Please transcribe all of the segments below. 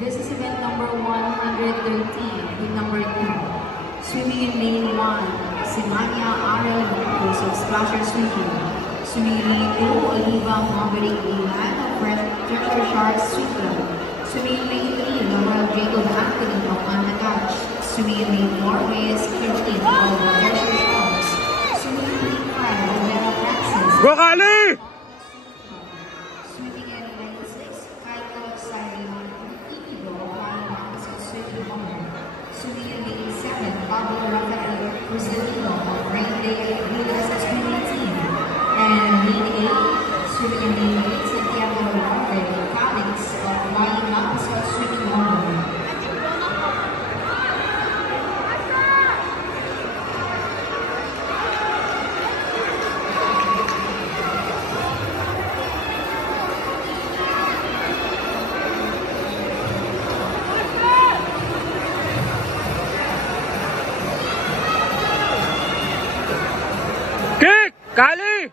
This is event number 113, with number 2. Swimming in lane 1, Simania Arel Rose of Splasher Swimming. Swimming in lane 2, Oliva Maverick Ilan of Treasure Shark Swim Club. Swimming in lane 3, Laurel Jacob Anthony of Anatach. Swimming in lane 4, Reyes Kirsten of Treasure Sharks. Swimming in lane 5, Olera Francis. Go Kali! Swimming in lane 6, Kaito Simon Ikigo of Swimming Home. Swimming in lane 7, Pablo Rafael Rosalino of Raindale Villas Swimming Team. And lane 8, swimming in lane 8, Santiago Ronde Collins of Wayne Lampasol Swimming Home. Kick! Kali!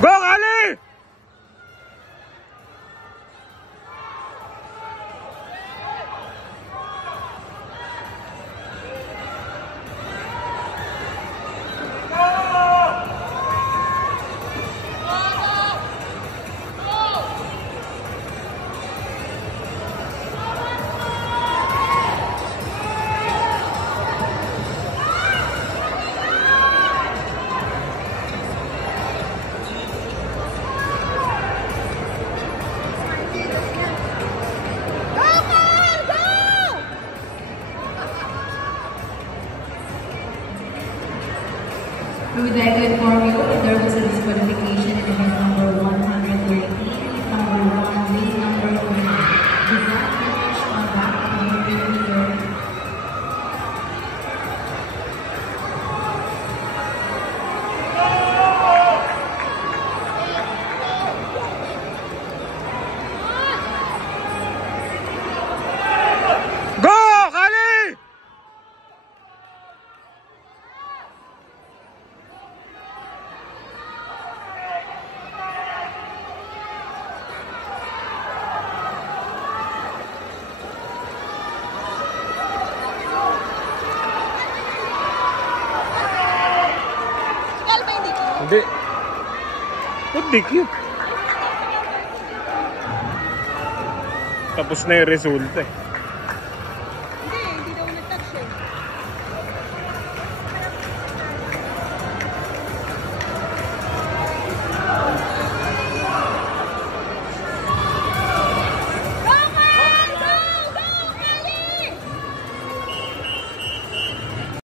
Go Kali! We would like to inform you that there was a disqualification in event number 113, number 1, lane number 1. Did not finish on that number 3. Go Kali! Hindi. Hindi cute. Tapos na yung resulta eh.